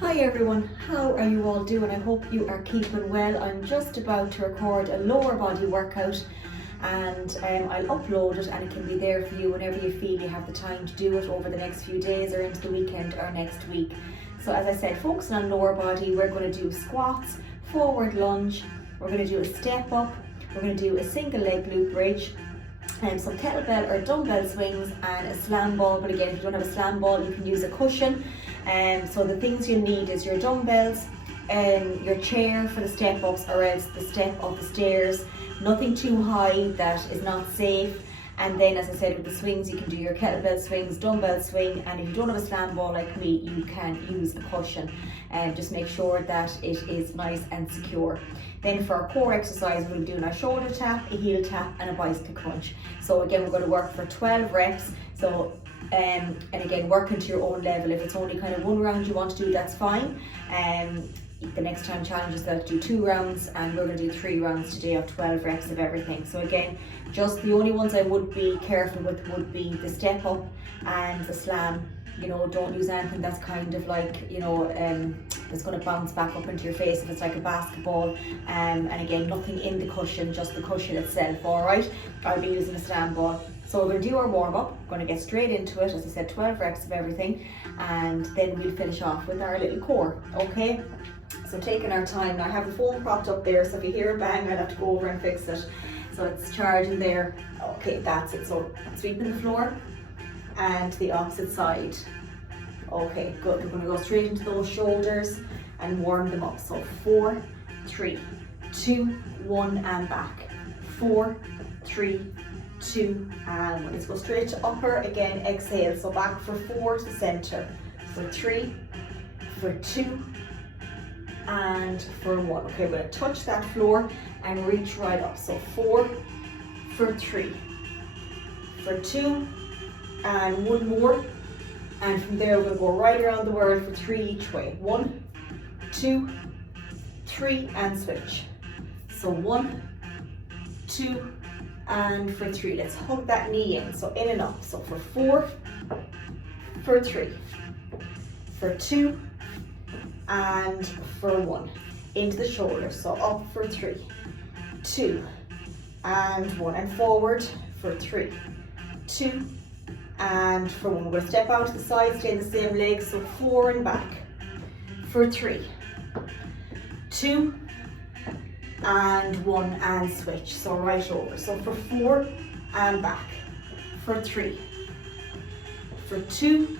Hi everyone, how are you all doing? I hope you are keeping well. I'm just about to record a lower body workout and I'll upload it and it can be there for you whenever you feel you have the time to do it over the next few days or into the weekend or next week. So as I said, focusing on lower body, we're going to do squats, forward lunge, we're going to do a step up, we're going to do a single leg glute bridge, and some kettlebell or dumbbell swings and a slam ball. But again, if you don't have a slam ball, you can use a cushion. So the things you need is your dumbbells, your chair for the step ups or else the step up the stairs, nothing too high that is not safe. And then, as I said, with the swings, you can do your kettlebell swings, dumbbell swing, and if you don't have a slam ball like me, you can use a cushion. And just make sure that it is nice and secure. Then for our core exercise, we'll be doing our shoulder tap, a heel tap, and a bicycle crunch. So again, we're going to work for 12 reps. So and again, working to your own level. If it's only kind of one round you want to do, that's fine. The next time challenge is to do 2 rounds, and we're going to do 3 rounds today of 12 reps of everything. So again, just the only ones I would be careful with would be the step up and the slam. You know, don't use anything that's kind of like, you know, it's going to bounce back up into your face if it's like a basketball. And again, nothing in the cushion, just the cushion itself. All right, I'll be using a slam ball. So we're going to do our warm up. We're going to get straight into it. As I said, 12 reps of everything, and then we'll finish off with our little core. Okay. So taking our time. Now I have the phone propped up there, so if you hear a bang, I'll have to go over and fix it. So it's charging there. Okay, that's it. So sweeping the floor and the opposite side. Okay, good. We're going to go straight into those shoulders and warm them up. So 4, 3, 2, 1, and back. 4, 3, 2, and 1. Let's go straight to upper. Again, exhale. So back for 4 to center. For 3, for 2, and for 1. Okay, we're going to touch that floor and reach right up. So 4, for 3, for 2, and 1 more. And from there, we're going to go right around the world for 3 each way. 1, 2, 3, and switch. So 1, 2, and for 3. Let's hug that knee in. So in and up. So for 4, for 3, for 2, and for 1. Into the shoulders. So up for 3, 2, and 1. And forward for 3, 2, and for 1. We're going to step out to the side, stay in the same leg. So 4 and back. For 3, 2, and 1, and switch. So right over. So for 4 and back. For 3, for 2,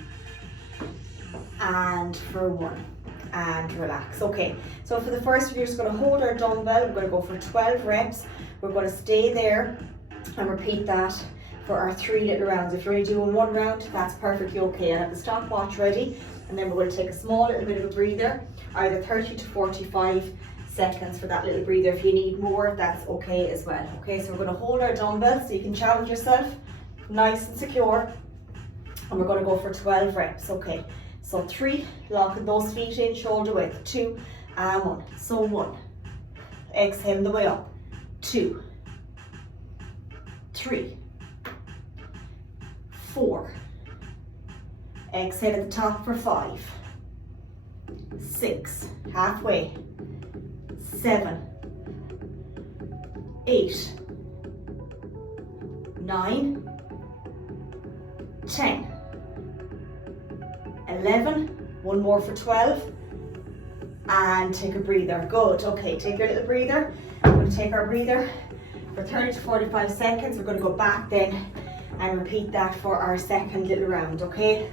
and for 1. And relax. Okay, so for the first, we're just going to hold our dumbbell. We're going to go for 12 reps. We're going to stay there and repeat that for our 3 little rounds. If you're only doing 1 round, that's perfectly okay. I have the stopwatch ready, and then we're going to take a small little bit of a breather, either 30 to 45 seconds for that little breather. If you need more, that's okay as well. Okay, so we're going to hold our dumbbell so you can challenge yourself, nice and secure, and we're going to go for 12 reps. Okay, so 3, locking those feet in, shoulder width. 2 and 1. So 1, exhale the way up. 2, 3, 4, exhale at the top for 5, 6, halfway, 7, 8, 9, 10, 11, 1 more for 12, and take a breather. Good. Okay, take your little breather. We're going to take our breather for 30 to 45 seconds. We're going to go back then and repeat that for our second little round. Okay,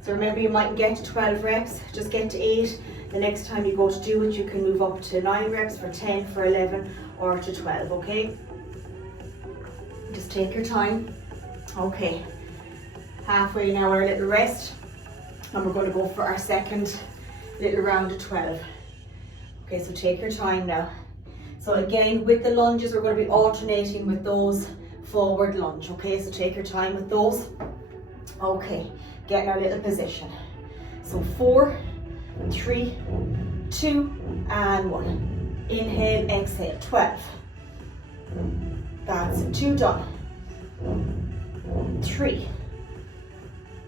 so remember, you mightn't get to 12 reps, just get to 8. The next time you go to do it, you can move up to 9 reps, for 10, for 11, or to 12. Okay, just take your time. Okay, halfway now, our little rest, and we're going to go for our second little round of 12. Okay, so take your time now. So again, with the lunges, we're going to be alternating with those forward lunge. Okay, so take your time with those. Okay, get in our little position. So 4, 3, 2, and 1. Inhale, exhale. 12. That's 2 done. 3.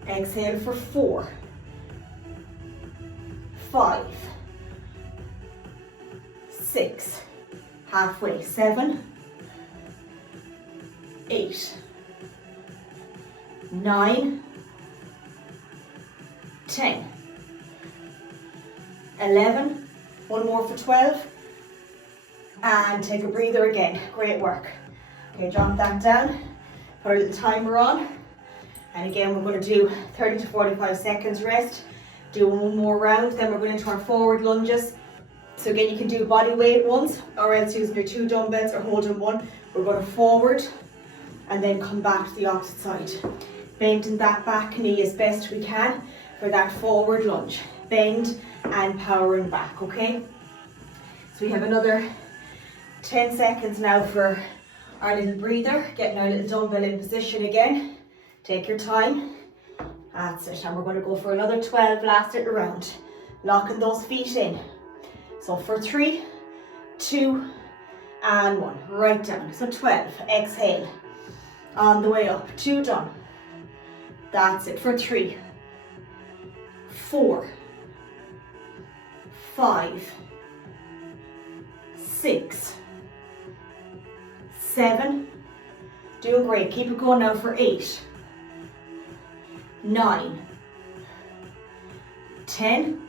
Exhale for 4. 5, 6, halfway, 7, 8, 9, 10, 11, one more for 12, and take a breather again. Great work. Okay, drop that down, put a little timer on, and again we're going to do 30 to 45 seconds rest, do one more round, then we're going into our forward lunges. So again, you can do body weight ones, or else using your 2 dumbbells or holding one. We're going forward and then come back to the opposite side. Bending that back knee as best we can for that forward lunge. Bend and powering back, okay? So we have another 10 seconds now for our little breather, getting our little dumbbell in position again. Take your time. That's it. And we're going to go for another 12 last little round. Locking those feet in. So for 3, 2, and 1. Right down. So 12. Exhale. On the way up. 2 done. That's it for 3, 4, 5, 6, 7. Doing great. Keep it going now for 8, 9, 10,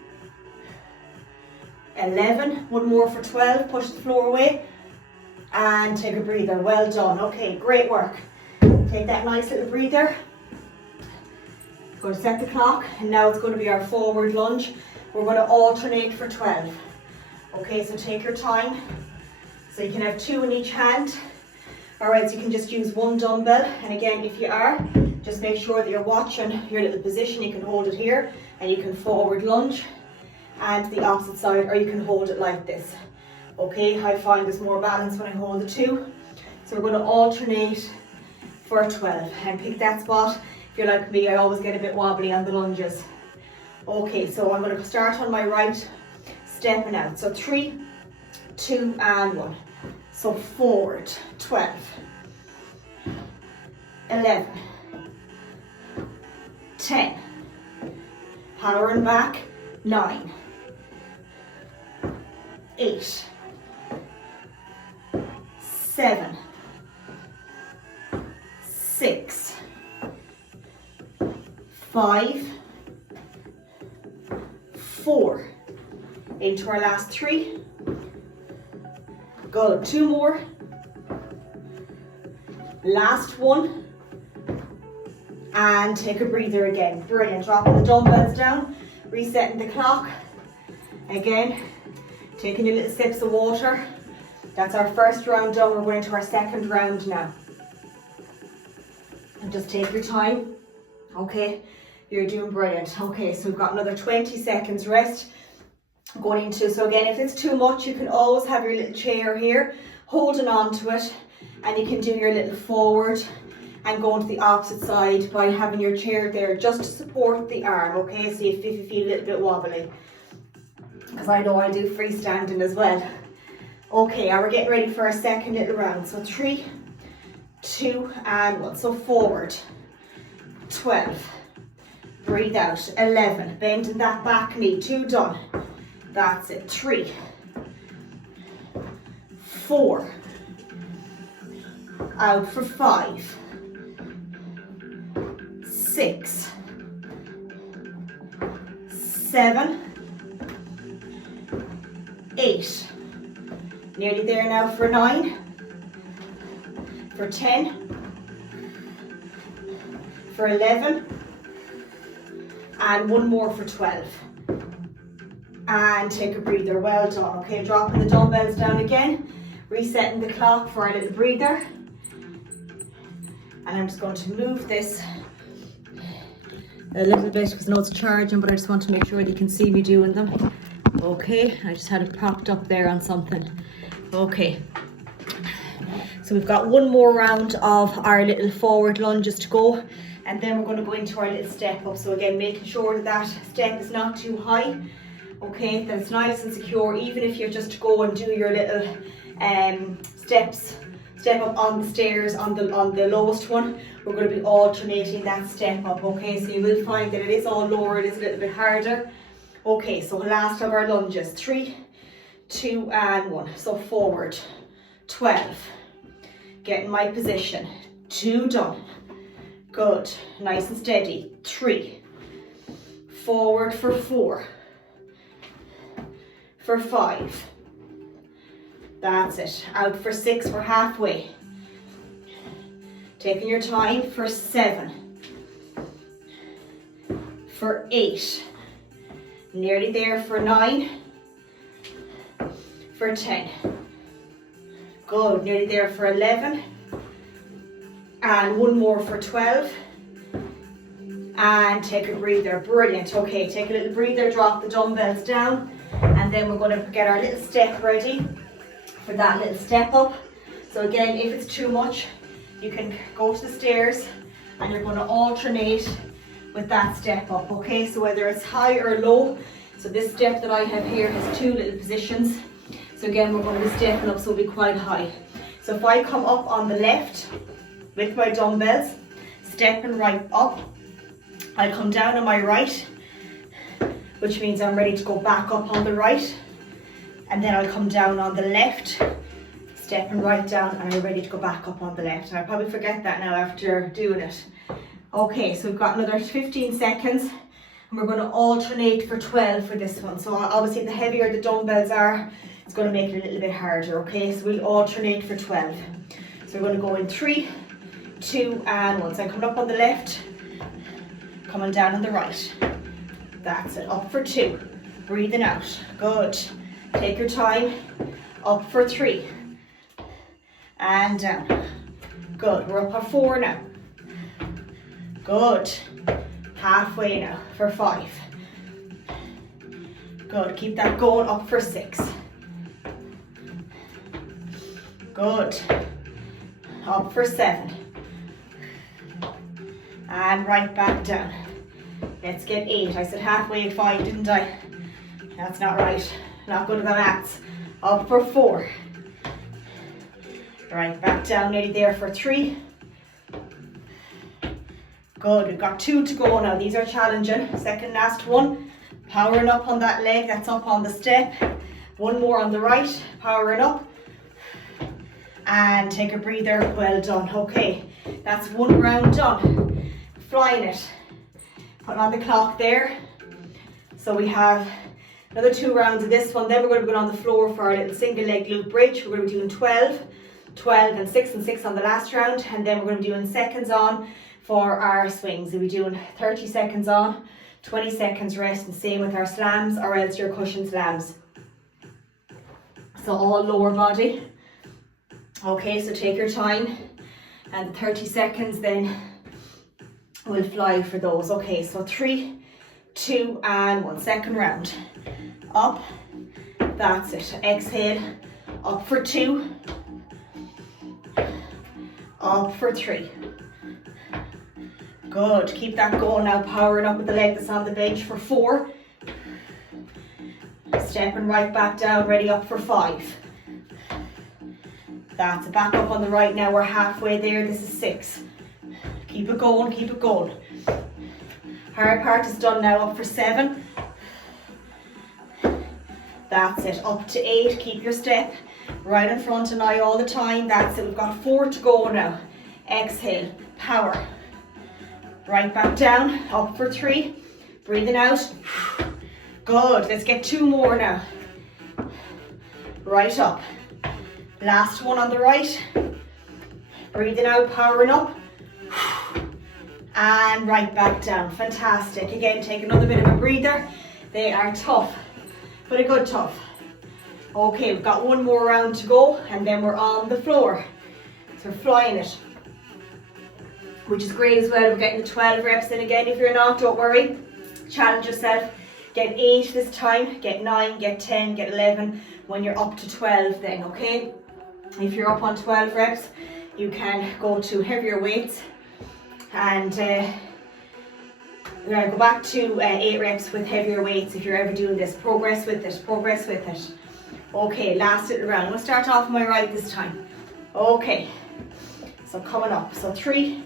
11. One more for 12. Push the floor away and take a breather. Well done. Okay, great work. Take that nice little breather. Going to set the clock, and now it's going to be our forward lunge. We're going to alternate for 12. Okay, so take your time. So you can have 2 in each hand, or else you can just use 1 dumbbell. And again, if you are, just make sure that you're watching your little position. You can hold it here, and you can forward lunge, and the opposite side, or you can hold it like this. Okay, I find there's more balance when I hold the 2. So we're going to alternate for 12, and pick that spot. If you're like me, I always get a bit wobbly on the lunges. Okay, so I'm going to start on my right, stepping out. So 3, 2, and 1. So forward, 12, 11, 10, powering back, 9, 8, 7, 6, 5, 4, into our last 3, good, 2 more, last 1, and take a breather again. Brilliant. Dropping the dumbbells down, resetting the clock, again, taking your little sips of water. That's our first round done. We're going into our second round now. And just take your time. Okay, you're doing brilliant. Okay, so we've got another 20 seconds rest going into. So again, if it's too much, you can always have your little chair here, holding on to it, and you can do your little forward and go to the opposite side by having your chair there just to support the arm. Okay, so if you feel a little bit wobbly, because I know I do freestanding as well. Okay, now we're getting ready for our second little round. So 3, 2, and 1. So forward, 12, breathe out, 11, bending that back knee, 2 done, that's it, 3, 4, out for 5, 6, 7, 8, nearly there now for 9, for 10, for 11, and 1 more for 12. And take a breather. Well done. Okay, dropping the dumbbells down again, resetting the clock for our little breather. And I'm just going to move this a little bit because I know it's charging, but I just want to make sure that you can see me doing them. Okay, I just had it propped up there on something. Okay. So we've got 1 more round of our little forward lunges to go, and then we're going to go into our little step up. So again, making sure that that step is not too high, okay, that it's nice and secure. Even if you just go and do your little step up on the stairs on the lowest one, we're going to be alternating that step up. Okay, so you will find that it is all lower, it is a little bit harder, Okay, so last of our lunges. 3, 2, and 1. So forward, 12. Get in my position. 2 done. Good. Nice and steady. 3. Forward for 4. For 5. That's it. Out for 6. We're halfway. Taking your time for 7. For 8. Nearly there for 9. For 10. Good. Nearly there for 11. And one more for 12. And take a breather. Brilliant. Okay, take a little breather, drop the dumbbells down, and then we're going to get our little step ready for that little step up. So again, if it's too much, you can go to the stairs and you're going to alternate with that step up. Okay, so whether it's high or low, so this step that I have here has 2 little positions. So again, we're going to be stepping up, so it'll be quite high. So if I come up on the left with my dumbbells, stepping right up, I'll come down on my right, which means I'm ready to go back up on the right, and then I'll come down on the left, stepping right down, and I'm ready to go back up on the left. And I'll probably forget that now after doing it. Okay, so we've got another 15 seconds, and we're going to alternate for 12 for this one. So obviously the heavier the dumbbells are, it's going to make it a little bit harder, okay? So we'll alternate for 12. So we're going to go in 3, 2, and 1. So I'm coming up on the left, coming down on the right. That's it. Up for 2. Breathing out. Good. Take your time. Up for 3. And down. Good. We're up at 4 now. Good. Halfway now for 5. Good. Keep that going. Up for 6. Good. Up for 7. And right back down. Let's get 8. I said halfway at 5, didn't I? That's not right. Not good at the maths. Up for 4. Right back down, nearly there for 3. Good, we've got 2 to go now. These are challenging. Second last one. Powering up on that leg, that's up on the step. 1 more on the right, powering up. And take a breather, well done. Okay, that's 1 round done. Flying it. Put on the clock there. So we have another 2 rounds of this one. Then we're going to go on the floor for our little single leg glute bridge. We're going to be doing 12, 12 and 6 and 6 on the last round. And then we're going to be doing seconds on for our swings. We'll be doing 30 seconds on, 20 seconds rest, and same with our slams or else your cushion slams. So all lower body. Okay, so take your time. And the 30 seconds then will fly for those. Okay, so 3, 2, and 1. Second round. Up. That's it. Exhale. Up for 2. Up for 3. Good. Keep that going now. Powering up with the leg that's on the bench for 4. Stepping right back down. Ready up for 5. That's it. Back up on the right now. We're halfway there. This is 6. Keep it going, keep it going. Hard part is done now, up for 7. That's it, up to 8, keep your step right in front and eye all the time. That's it, we've got 4 to go now. Exhale, power. Right back down, up for 3. Breathing out. Good, let's get 2 more now. Right up. Last one on the right. Breathing out, powering up. And right back down. Fantastic. Again, take another bit of a breather. They are tough, but a good tough. Okay, we've got 1 more round to go and then we're on the floor. So we're flying it, which is great as well. We're getting the 12 reps in again. If you're not, don't worry. Challenge yourself. Get 8 this time, get 9, get 10, get 11 when you're up to 12 then, okay? If you're up on 12 reps, you can go to heavier weights and we're going to go back to 8 reps with heavier weights if you're ever doing this. Progress with it, progress with it. Okay, last little round. I'm going to start off on my right this time. Okay, so coming up. So 3,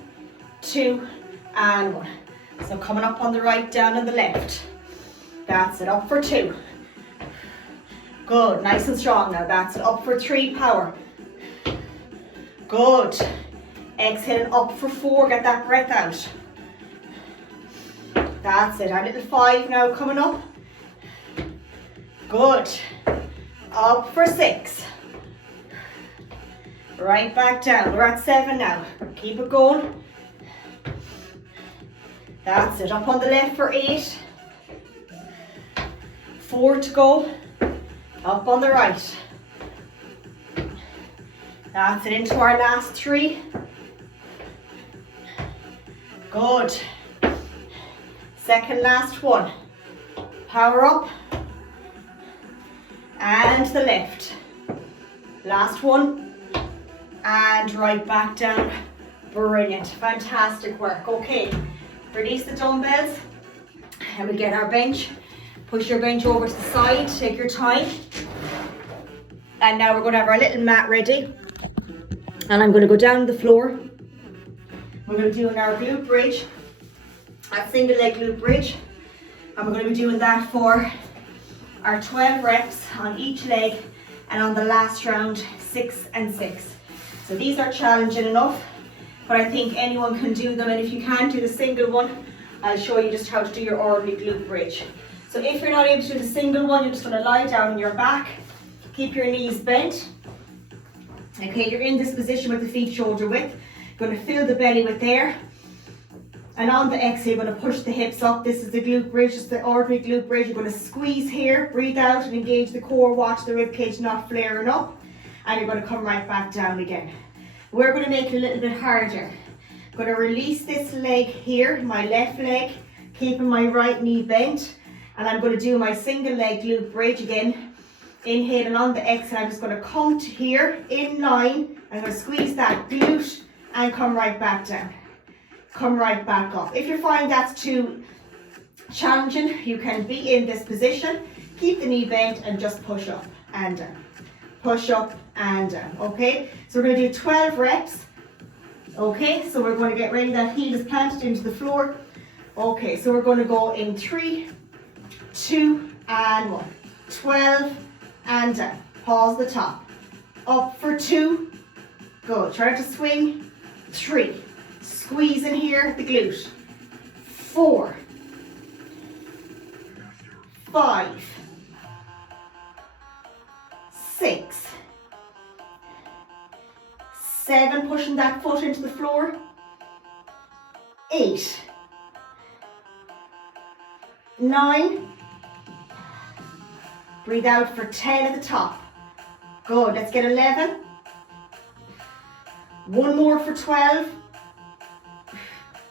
2, and 1. So coming up on the right, down on the left. That's it, up for 2. Good, nice and strong now. That's it, up for 3, power. Good. Exhaling up for 4, get that breath out. That's it, our little 5 now coming up. Good. Up for 6. Right back down, we're at 7 now. Keep it going. That's it, up on the left for 8. 4 to go. Up on the right. That's it, into our last 3. Good. Second last one. Power up. And the left. Last one. And right back down. Brilliant. Fantastic work. Okay. Release the dumbbells. And we get our bench. Push your bench over to the side. Take your time. And now we're going to have our little mat ready. And I'm going to go down the floor. We're going to do our glute bridge. A single leg glute bridge. And we're going to be doing that for our 12 reps on each leg. And on the last round, 6 and 6. So these are challenging enough, but I think anyone can do them. And if you can't do the single one, I'll show you just how to do your ordinary glute bridge. So if you're not able to do the single one, you're just going to lie down on your back. Keep your knees bent. Okay, you're in this position with the feet shoulder width. You're going to fill the belly with air. And on the exhale, you're going to push the hips up. This is the glute bridge, it's the ordinary glute bridge. You're going to squeeze here, breathe out and engage the core. Watch the rib cage not flaring up. And you're going to come right back down again. We're going to make it a little bit harder. I'm going to release this leg here, my left leg, keeping my right knee bent. And I'm going to do my single leg glute bridge again. Inhale, and on the exhale, I'm just going to come to here, in line. I'm going to squeeze that glute and come right back down. Come right back up. If you find that's too challenging, you can be in this position. Keep the knee bent and just push up and down. Push up and down, okay? So we're going to do 12 reps. Okay, so we're going to get ready. That heel is planted into the floor. Okay, so we're going to go in 3, 2, and 1. 12 and down. Pause the top. Up for 2. Good. Try to swing. 3. Squeeze in here, the glute. 4. 5. 6. 7. Pushing that foot into the floor. 8. 9. Breathe out for 10 at the top. Good. Let's get 11. One more for 12.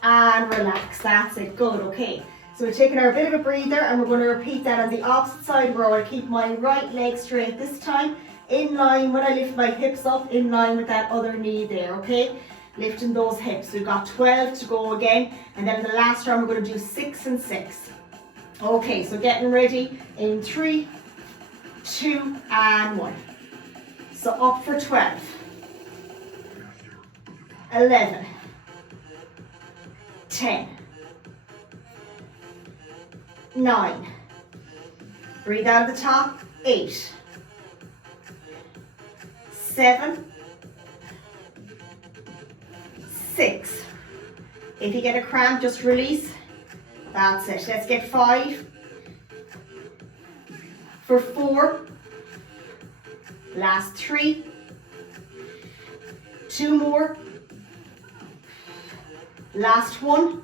And relax. That's it. Good. Okay. So we're taking our bit of a breather and we're going to repeat that on the opposite side, where I'll keep my right leg straight this time, in line when I lift my hips up, in line with that other knee there, okay? Lifting those hips. We've got 12 to go again, and then in the last round we're going to do 6 and 6. Okay, so getting ready in 3, 2, and 1. So up for 12. 11. 10. 9. Breathe out at the top. 8. 7. 6. If you get a cramp, just release. That's it. Let's get 5. For 4. Last 3. 2 more. Last 1.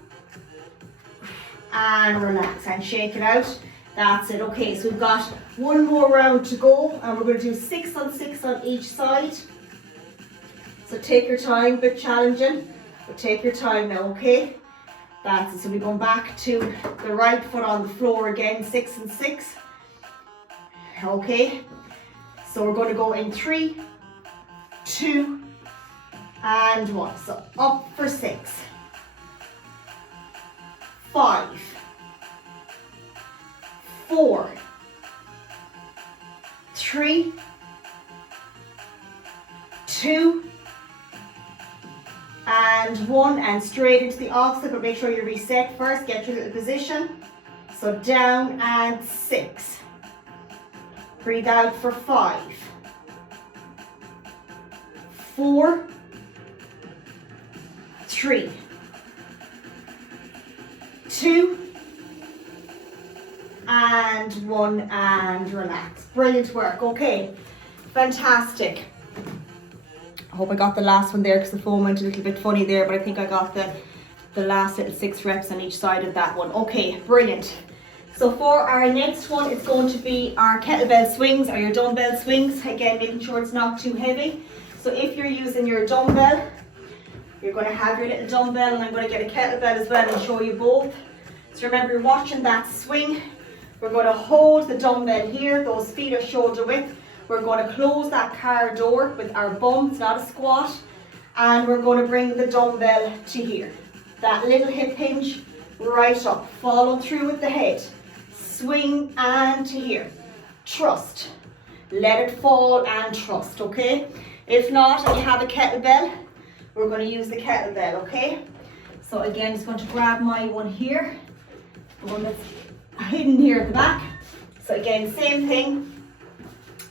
And relax and shake it out. That's it. Okay, so we've got one more round to go, and we're going to do 6 on 6 on each side. So take your time, a bit challenging, but take your time now, okay? That's it. So we're going back to the right foot on the floor again, 6 and 6. Okay, so we're going to go in 3, 2, and 1. So up for 6. 5. 4. 3. 2. And 1. And straight into the opposite, but make sure you reset first. Get your little position. So down and 6. Breathe out for 5, 4, 3, 2, and 1, and relax. Brilliant work. Okay, fantastic. I hope I got the last one there because the phone went a little bit funny there, but I think I got the last little 6 reps on each side of that one. Okay, brilliant. So for our next one, it's going to be our kettlebell swings or your dumbbell swings. Again, making sure it's not too heavy. So if you're using your dumbbell, you're going to have your little dumbbell, and I'm going to get a kettlebell as well and show you both. So remember, you're watching that swing. We're going to hold the dumbbell here, those feet are shoulder width. We're going to close that car door with our bum, it's not a squat. And we're going to bring the dumbbell to here. That little hip hinge right up. Follow through with the head. Swing and to here. Trust. Let it fall and trust, okay? If not, and you have a kettlebell, we're going to use the kettlebell, okay? So again, just going to grab my one here. The one that's hidden here at the back. So again, same thing.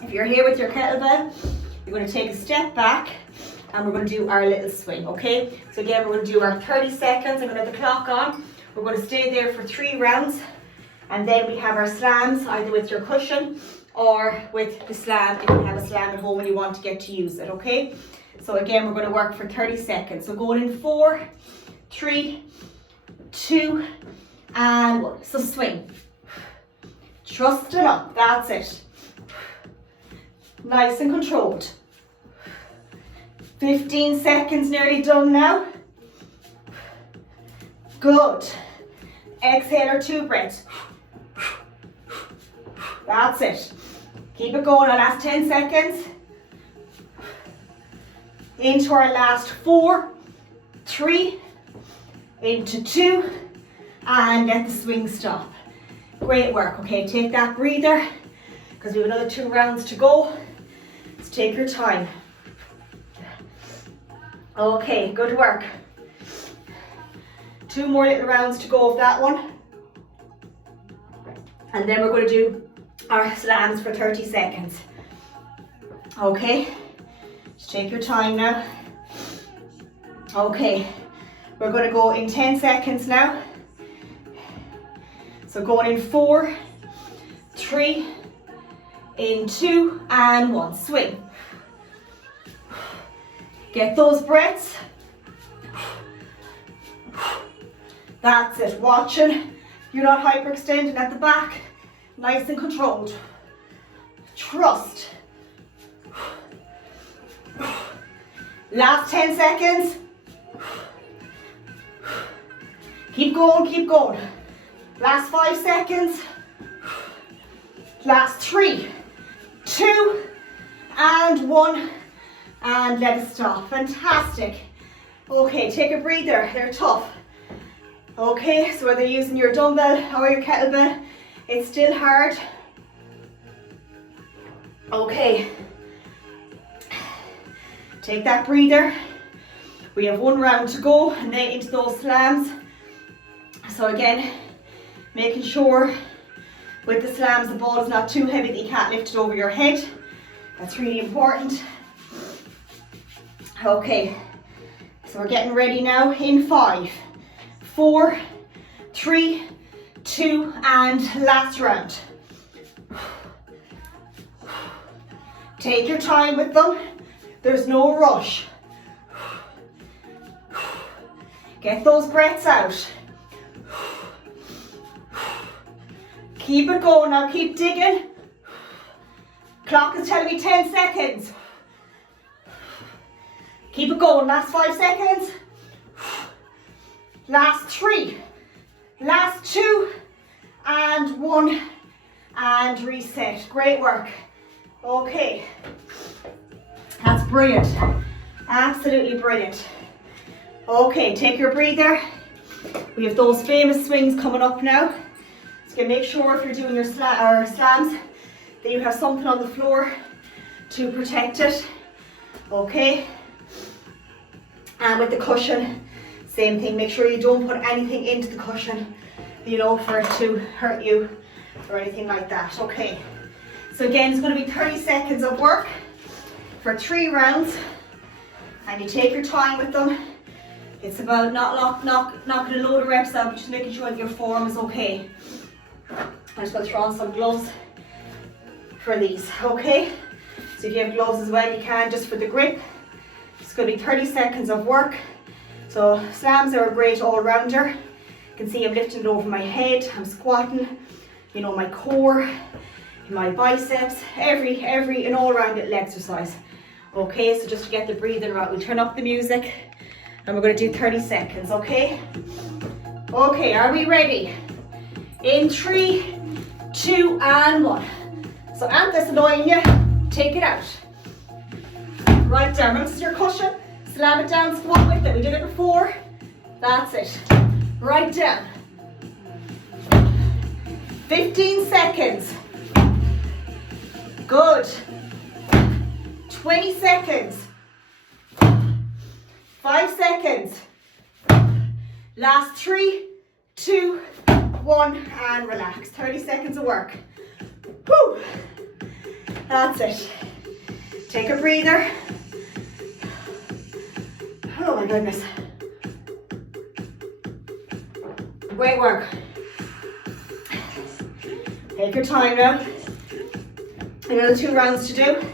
If you're here with your kettlebell, you're going to take a step back and we're going to do our little swing, okay? So again, we're going to do our 30 seconds. I'm going to have the clock on. We're going to stay there for 3 rounds, and then we have our slams either with your cushion or with the slam if you have a slam at home and you want to get to use it, okay? So again, we're going to work for 30 seconds. So going in 4, 3, 2, and 1. So swing. Trust it up. That's it. Nice and controlled. 15 seconds nearly done now. Good. Exhale or 2 breaths. That's it. Keep it going. Our last 10 seconds. Into our last 4, 3, into 2, and let the swing stop. Great work. Okay, take that breather because we have another 2 rounds to go. Let's take your time. Okay, good work. 2 more little rounds to go of that one. And then we're going to do our slams for 30 seconds. Okay, just take your time now. Okay, we're going to go in 10 seconds now. So going in 4, 3, in 2, and 1. Swing. Get those breaths. That's it. Watching. You're not hyperextending at the back. Nice and controlled. Trust. Last 10 seconds. Keep going, keep going. Last 5 seconds. Last 3, 2, and 1. And let it stop. Fantastic. Okay, take a breather. They're tough. Okay, so whether you're using your dumbbell or your kettlebell, it's still hard. Okay. Take that breather. We have 1 round to go and then into those slams. So again, making sure with the slams the ball is not too heavy that you can't lift it over your head. That's really important. Okay, so we're getting ready now in 5, 4, 3, 2, and last round. Take your time with them. There's no rush. Get those breaths out. Keep it going now, keep digging. Clock is telling me 10 seconds. Keep it going, last 5 seconds. Last 3, last 2, and 1, and reset. Great work. Okay, that's brilliant. Absolutely brilliant. Okay, take your breather. We have those famous swings coming up now. So make sure if you're doing your slams that you have something on the floor to protect it. Okay. And with the cushion, same thing. Make sure you don't put anything into the cushion you know, for it to hurt you or anything like that. Okay, so again, it's going to be 30 seconds of work for 3 rounds, and you take your time with them. It's about not knocking a load of reps out, but just making sure that your form is okay. I'm just going to throw on some gloves for these, okay? So if you have gloves as well, you can, just for the grip. It's going to be 30 seconds of work. So slams are a great all-rounder. You can see I'm lifting it over my head, I'm squatting, you know, my core, my biceps, every an all-round little exercise. Okay, so just to get the breathing right, we'll turn up the music and we're going to do 30 seconds, okay? Okay, are we ready? In 3, 2, and 1. So at this annoying you, take it out. Right down, remember this is your cushion, slam it down, squat with it, we did it before. That's it, right down. 15 seconds. Good. 20 seconds. 5 seconds. Last 3, 2, 1, and relax. 30 seconds of work. Whew. That's it. Take a breather. Oh my goodness. Great work. Take your time now. Another 2 rounds to do.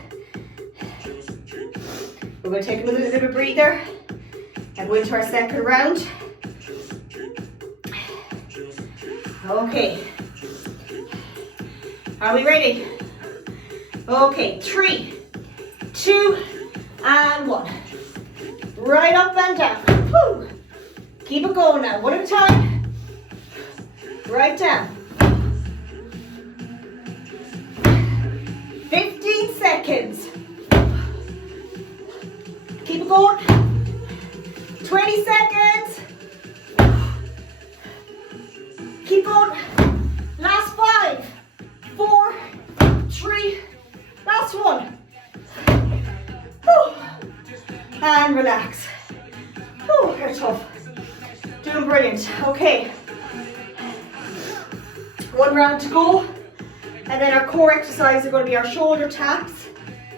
We're going to take another little breather and go into our second round. Okay. Are we ready? Okay, 3, 2, and 1. Right up and down. Woo. Keep it going now, one at a time. Right down. 15 seconds. Keep it going. 20 seconds. Keep going. Last 5, 4, 3, last 1. Whew. And relax. Whew, you're tough. Doing brilliant. Okay. 1 round to go. And then our core exercises are going to be our shoulder taps.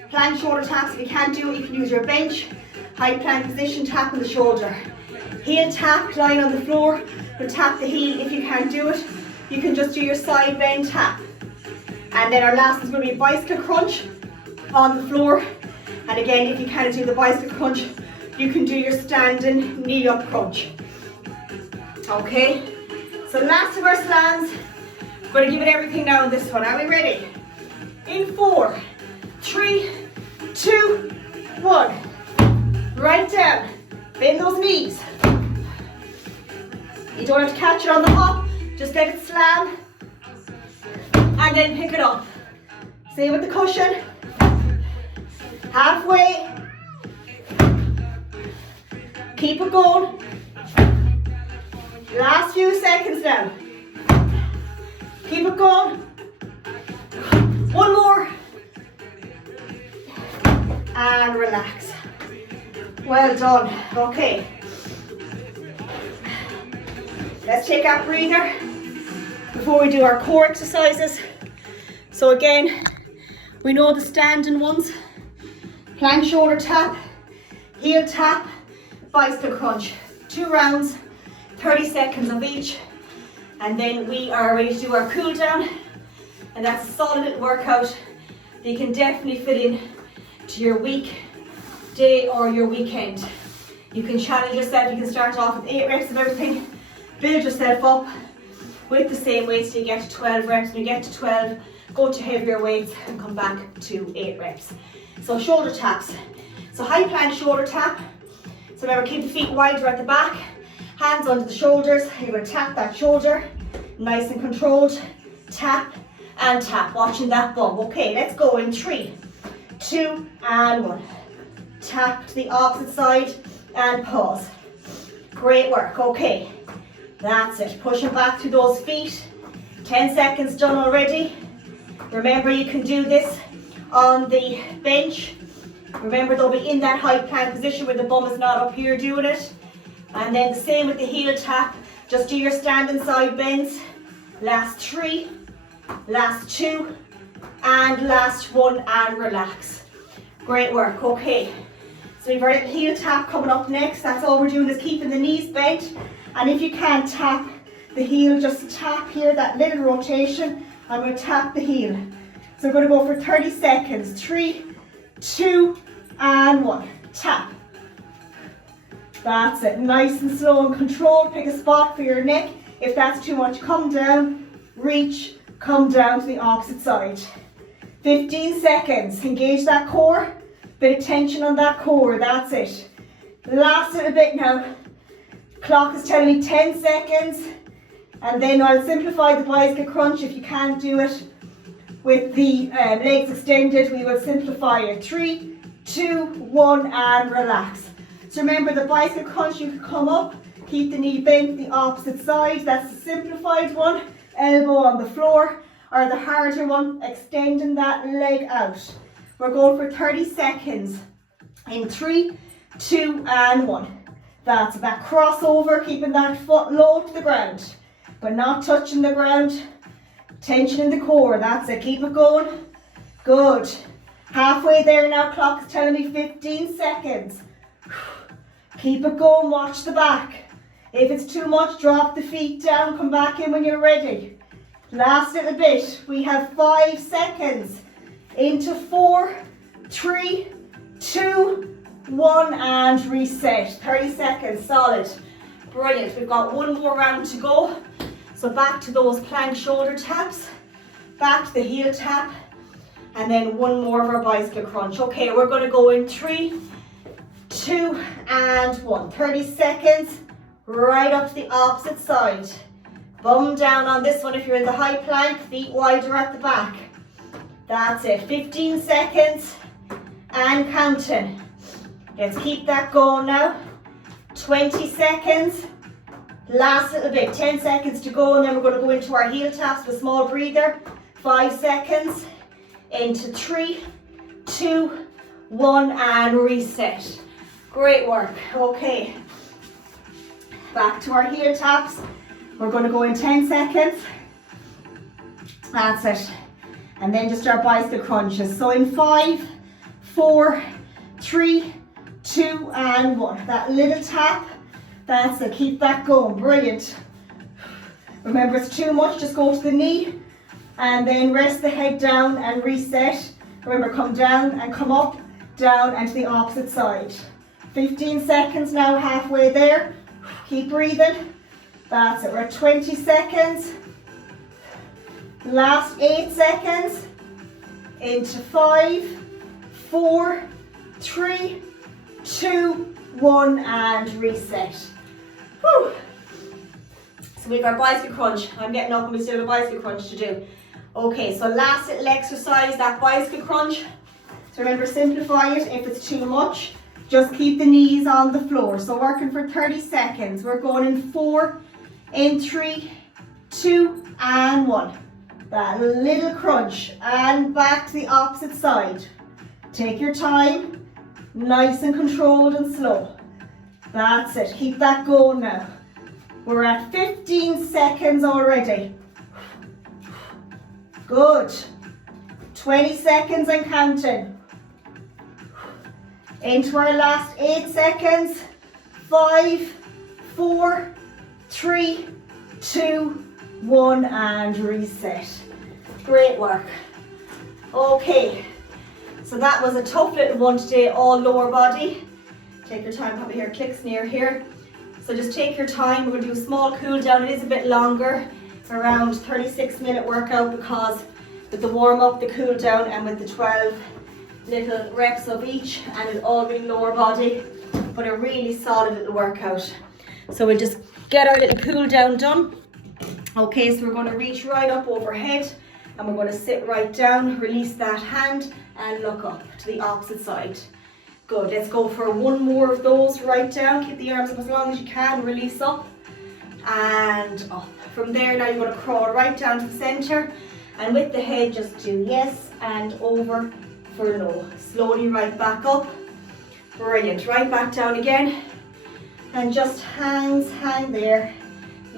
Plank shoulder taps. If you can't do it, you can use your bench. High plank position, tapping the shoulder. Heel tap, lying on the floor. But tap the heel. If you can't do it, you can just do your side bend tap. And then our last is going to be bicycle crunch on the floor. And again, if you can't do the bicycle crunch, you can do your standing knee up crunch. Okay, so last of our slams. We're going to give it everything now on this one. Are we ready? In 4, 3, 2, 1. Right down. Bend those knees. You don't have to catch it on the hop. Just let it slam. And then pick it up. Same with the cushion. Halfway. Keep it going. Last few seconds now. Keep it going. 1 more. And relax. Well done. Okay. Let's take our breather before we do our core exercises. So again, we know the standing ones. Plank shoulder tap, heel tap, bicycle crunch. 2 rounds, 30 seconds of each. And then we are ready to do our cool down. And that's a solid little workout that you can definitely fit in to your weekday or your weekend. You can challenge yourself. You can start off with 8 reps of everything. Build yourself up with the same weights till you get to 12 reps. When you get to 12, go to heavier weights and come back to 8 reps. So shoulder taps. So high plank shoulder tap. So remember, keep the feet wider at the back. Hands under the shoulders. You're going to tap that shoulder. Nice and controlled. Tap and tap. Watching that bump. Okay, let's go in 3, 2, and 1. Tap to the opposite side and pause. Great work. Okay, that's it. Pushing back through those feet. 10 seconds done already. Remember, you can do this on the bench. Remember, they'll be in that high plank position where the bum is not up here doing it. And then the same with the heel tap. Just do your standing side bends. Last 3, last 2, and last 1, and relax. Great work, okay. So we've our little heel tap coming up next. That's all we're doing is keeping the knees bent. And if you can't tap the heel, just tap here, that little rotation. I'm going to tap the heel. So we're going to go for 30 seconds. 3, 2, and 1. Tap. That's it. Nice and slow and controlled. Pick a spot for your neck. If that's too much, come down, reach, come down to the opposite side. 15 seconds. Engage that core. Bit of tension on that core. That's it. Last little bit now. Clock is telling me 10 seconds. And then I'll simplify the bicycle crunch. If you can't do it with the legs extended, we will simplify it. 3, 2, 1, and relax. So remember, the bicycle crunch, you can come up, keep the knee bent the opposite side. That's the simplified one. Elbow on the floor. Or the harder one, extending that leg out. We're going for 30 seconds. In 3, 2, and 1. That's that crossover, keeping that foot low to the ground, but not touching the ground. Tension in the core, that's it. Keep it going. Good. Halfway there now, clock is telling me 15 seconds. Keep it going, watch the back. If it's too much, drop the feet down, come back in when you're ready. Last little bit, we have 5 seconds. Into 4, 3, 2, 1, and reset. 30 seconds, solid. Brilliant, we've got one more round to go. So back to those plank shoulder taps, back to the heel tap, and then one more of our bicycle crunch. Okay, we're gonna go in 3, 2, and 1. 30 seconds, right up to the opposite side. Bum down on this one if you're in the high plank, feet wider at the back. That's it, 15 seconds and counting. Let's keep that going now. 20 seconds, last little bit, 10 seconds to go, and then we're going to go into our heel taps with a small breather. 5 seconds, into 3, 2, 1, and reset. Great work, okay. Back to our heel taps. We're going to go in 10 seconds. That's it. And then just our bicycle crunches. So in 5, 4, 3, 2, and 1. That little tap, that's it. Keep that going. Brilliant. Remember, it's too much, just go to the knee and then rest the head down and reset. Remember, come down and come up, down and to the opposite side. 15 seconds now, halfway there. Keep breathing. That's it. We're at 20 seconds. Last 8 seconds. Into 5, 4, 3, 2, 1, and reset. Whew. So we have our bicycle crunch. I'm getting up and we still have a bicycle crunch to do. Okay, so last little exercise, that bicycle crunch. So remember, simplify it. If it's too much, just keep the knees on the floor. So working for 30 seconds. We're going in 4, in 3, 2, and 1. That little crunch, and back to the opposite side. Take your time, nice and controlled and slow. That's it, keep that going now. We're at 15 seconds already. Good. 20 seconds and counting. Into our last 8 seconds. 5, 4, 3, 2, 1, and reset. Great work. Okay, so that was a tough little one today, all lower body. Take your time, probably hear clicks near here. So just take your time. We're going to do a small cool down. It is a bit longer, around 36-minute workout, because with the warm up, the cool down, and with the 12 little reps of each, and it's all really lower body, but a really solid little workout. So we'll just get our little cool down done. Okay, so we're going to reach right up overhead, and we're going to sit right down, release that hand, and look up to the opposite side. Good, let's go for one more of those, right down, keep the arms up as long as you can, release up, and up. From there, now you're going to crawl right down to the center, and with the head, just do yes, and over for no. Slowly right back up. Brilliant, right back down again, and just hang there.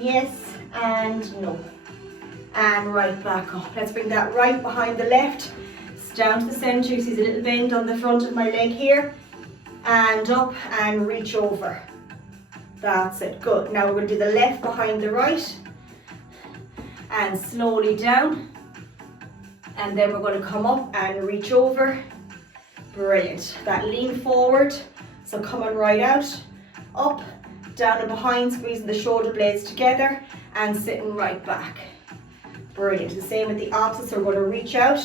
Yes and no. And right back up. Let's bring that right behind the left. Down to the center. You see the little bend on the front of my leg here. And up and reach over. That's it. Good. Now we're going to do the left behind the right. And slowly down. And then we're going to come up and reach over. Brilliant. That lean forward. So coming right out. Up, down and behind, squeezing the shoulder blades together and sitting right back. Brilliant. The same with the opposite. So we're going to reach out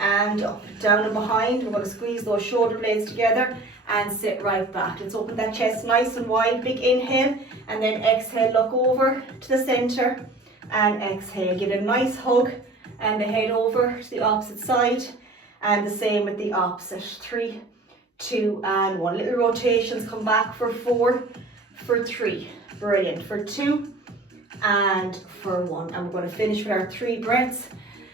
and up, down and behind. We're going to squeeze those shoulder blades together and sit right back. Let's open that chest nice and wide. Big inhale and then exhale. Look over to the center and exhale. Give it a nice hug and the head over to the opposite side. And the same with the opposite. 3, 2 and 1. Little rotations. Come back for 4, for 3. Brilliant. For 2 and for 1. And we're going to finish with our 3 breaths.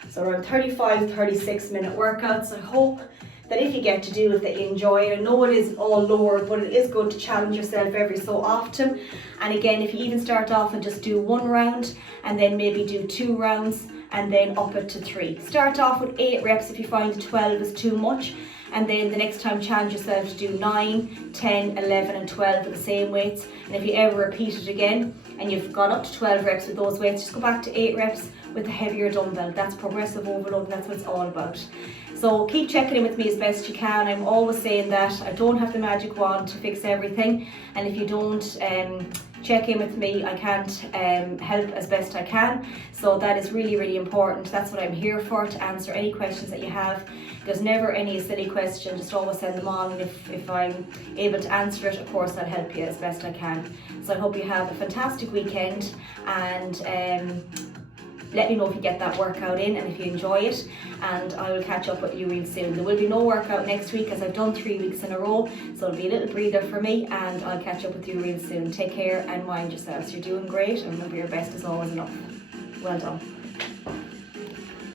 So around 35, 36 minute workouts. I hope that if you get to do it, that you enjoy it. I know it is all lower, but it is good to challenge yourself every so often. And again, if you even start off and just do 1 round and then maybe do 2 rounds and then up it to 3. Start off with 8 reps if you find 12 is too much. And then the next time challenge yourself to do 9, 10, 11 and 12 with the same weights. And if you ever repeat it again and you've got up to 12 reps with those weights, just go back to 8 reps with a heavier dumbbell. That's progressive overload, that's what it's all about. So keep checking in with me as best you can. I'm always saying that I don't have the magic wand to fix everything, and if you don't check in with me, I can't help as best I can. So that is really, really important. That's what I'm here for, to answer any questions that you have. There's never any silly question, just always send them on, and if I'm able to answer it, of course I'll help you as best I can. So I hope you have a fantastic weekend, and let me know if you get that workout in and if you enjoy it, and I will catch up with you real soon. There will be no workout next week as I've done 3 weeks in a row, so it'll be a little breather for me, and I'll catch up with you real soon. Take care and mind yourselves. You're doing great, and remember your best is always enough. Well done.